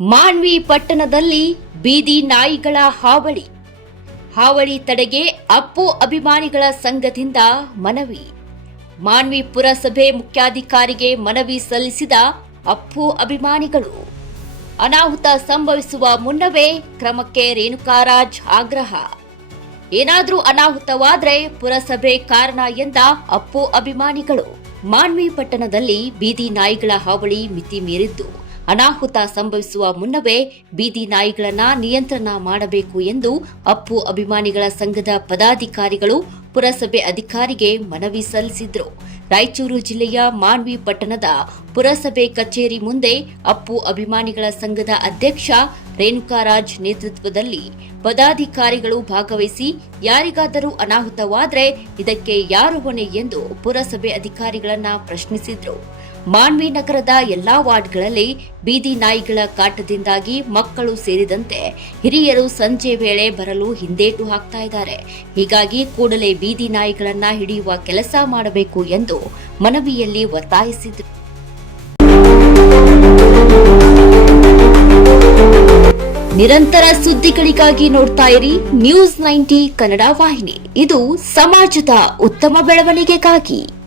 ಮಾನ್ವಿ ಪಟ್ಟಣದಲ್ಲಿ ಬೀದಿ ನಾಯಿಗಳ ಹಾವಳಿ. ಹಾವಳಿ ತಡೆಗೆ ಅಪ್ಪು ಅಭಿಮಾನಿಗಳ ಸಂಘದಿಂದ ಮನವಿ. ಮಾನ್ವಿ ಪುರಸಭೆ ಮುಖ್ಯಾಧಿಕಾರಿಗೆ ಮನವಿ ಸಲ್ಲಿಸಿದ ಅಪ್ಪು ಅಭಿಮಾನಿಗಳು. ಅನಾಹುತ ಸಂಭವಿಸುವ ಮುನ್ನವೇ ಕ್ರಮಕ್ಕೆ ರೇಣುಕಾರಾಜ್ ಆಗ್ರಹ. ಏನಾದರೂ ಅನಾಹುತವಾದ್ರೆ ಪುರಸಭೆ ಕಾರಣ ಎಂದ ಅಪ್ಪು ಅಭಿಮಾನಿಗಳು. ಮಾನ್ವಿ ಪಟ್ಟಣದಲ್ಲಿ ಬೀದಿ ನಾಯಿಗಳ ಹಾವಳಿ ಮಿತಿ ಮೀರಿದ್ದು. ಅನಾಹುತ ಸಂಭವಿಸುವ ಮುನ್ನವೇ ಬೀದಿ ನಾಯಿಗಳನ್ನ ನಿಯಂತ್ರಣ ಮಾಡಬೇಕು ಎಂದು ಅಪ್ಪು ಅಭಿಮಾನಿಗಳ ಸಂಘದ ಪದಾಧಿಕಾರಿಗಳು ಪುರಸಭೆ ಅಧಿಕಾರಿಗೆ ಮನವಿ ಸಲ್ಲಿಸಿದ್ರು. ರಾಯಚೂರು ಜಿಲ್ಲೆಯ ಮಾನ್ವಿ ಪಟ್ಟಣದ ಪುರಸಭೆ ಕಚೇರಿ ಮುಂದೆ ಅಪ್ಪು ಅಭಿಮಾನಿಗಳ ಸಂಘದ ಅಧ್ಯಕ್ಷ ರೇಣುಕಾರಾಜ್ ನೇತೃತ್ವದಲ್ಲಿ ಪದಾಧಿಕಾರಿಗಳು ಭಾಗವಹಿಸಿ, ಯಾರಿಗಾದರೂ ಅನಾಹುತವಾದರೆ ಇದಕ್ಕೆ ಯಾರು ಹೊಣೆ ಎಂದು ಪುರಸಭೆ ಅಧಿಕಾರಿಗಳನ್ನ ಪ್ರಶ್ನಿಸಿದ್ರು. ಮಾನ್ವಿ ನಗರದ ಎಲ್ಲಾ ವಾರ್ಡ್ಗಳಲ್ಲಿ ಬೀದಿ ನಾಯಿಗಳ ಕಾಟದಿಂದಾಗಿ ಮಕ್ಕಳು ಸೇರಿದಂತೆ ಹಿರಿಯರು ಸಂಜೆ ವೇಳೆ ಬರಲು ಹಿಂದೇಟು ಹಾಕ್ತಾ ಇದ್ದಾರೆ. ಹೀಗಾಗಿ ಕೂಡಲೇ ಬೀದಿ ನಾಯಿಗಳನ್ನ ಹಿಡಿಯುವ ಕೆಲಸ ಮಾಡಬೇಕು ಎಂದು ಮನವಿಯಲ್ಲಿ ಒತ್ತಾಯಿಸಿದರು. ನಿರಂತರ ಸುದ್ದಿಗಳಿಗಾಗಿ ನೋಡ್ತಾ ಇರಿ ನ್ಯೂಸ್ ನೈಂಟಿ ಕನ್ನಡ ವಾಹಿನಿ. ಇದು ಸಮಾಜದ ಉತ್ತಮ ಬೆಳವಣಿಗೆಗಾಗಿ.